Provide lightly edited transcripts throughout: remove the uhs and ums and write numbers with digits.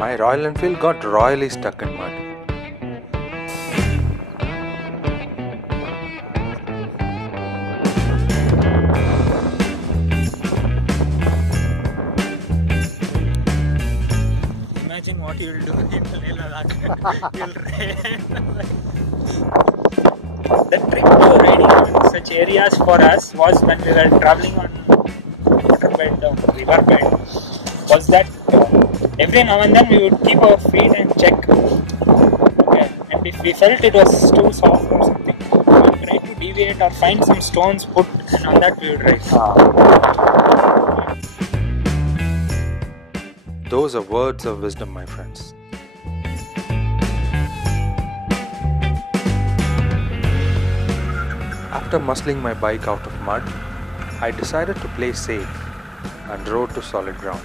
My Royal Enfield got royally stuck in mud. Imagine what you will do in Ladakh. You'll rain. The trip to riding on such areas for us was when we were traveling on waterbed, riverbed. Was that every now and then we would keep our feet and check. Okay, and if we felt it was too soft or something, we would try to deviate or find some stones put, and on that we would ride. Those are words of wisdom, my friends. After muscling my bike out of mud, I decided to play safe and rode to solid ground.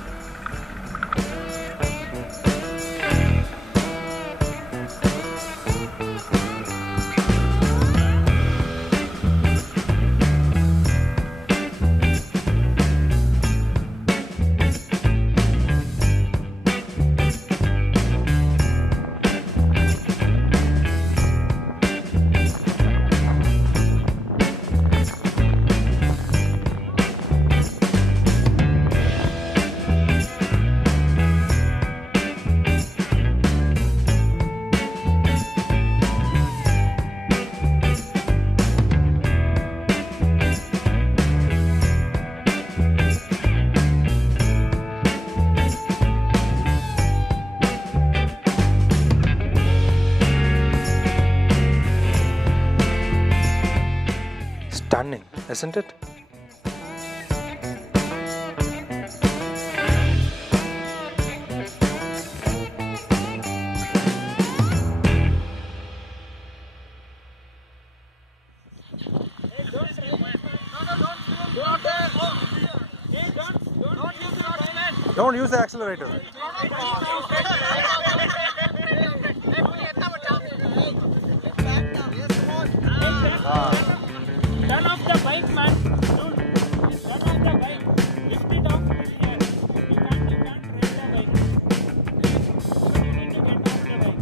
Stunning, isn't it? Don't use the accelerator. Turn off the bike, man. Dude, turn off the bike. Lift it off here. You can't ride the bike. You need to get off the bike.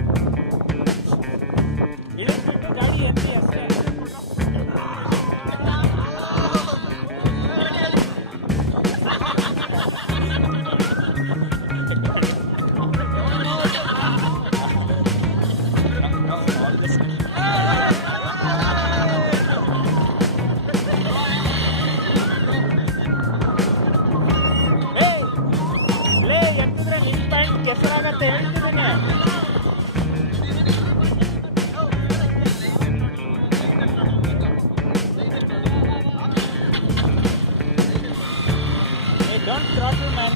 It is to गाड़ी ऐसी है sir. Don't throttle, man.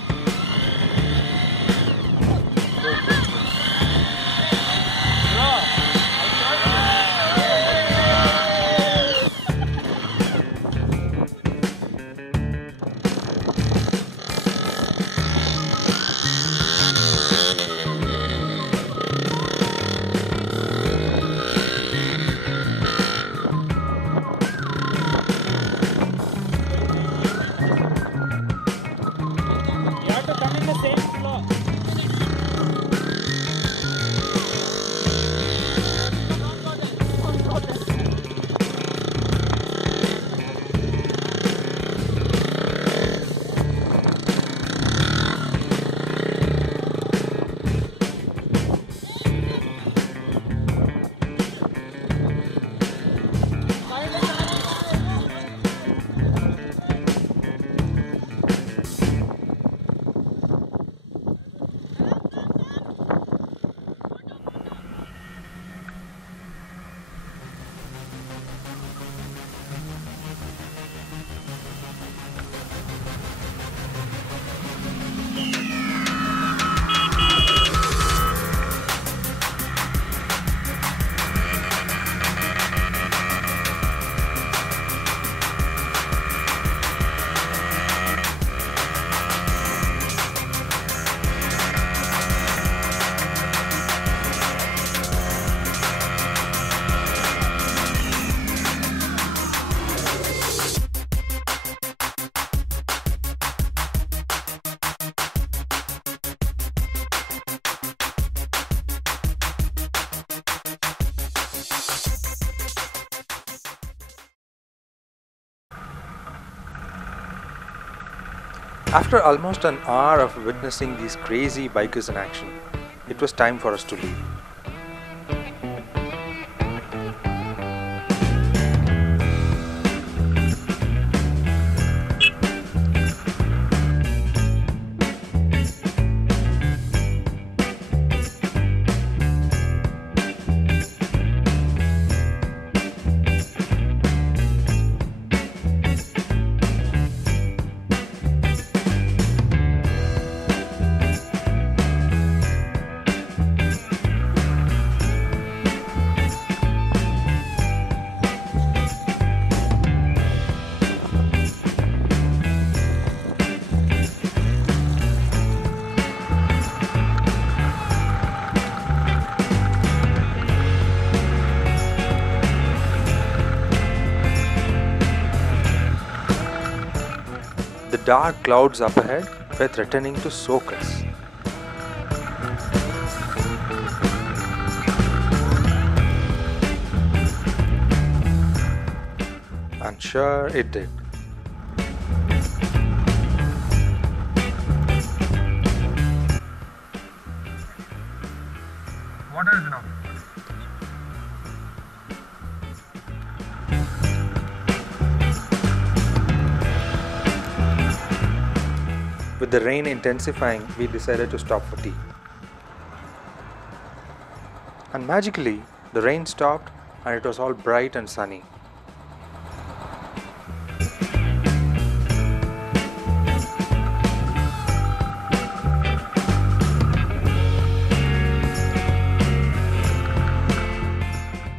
After almost an hour of witnessing these crazy bikers in action, it was time for us to leave. The dark clouds up ahead were threatening to soak us. And sure it did. What else now? With the rain intensifying, we decided to stop for tea. And magically, the rain stopped and it was all bright and sunny.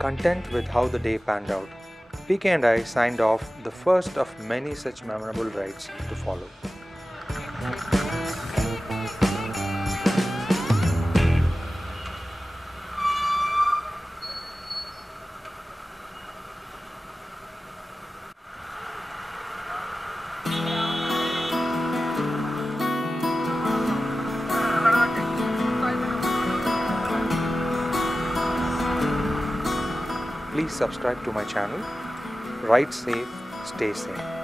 Content with how the day panned out, PK and I signed off the first of many such memorable rides to follow. Please subscribe to my channel. Ride safe, stay safe.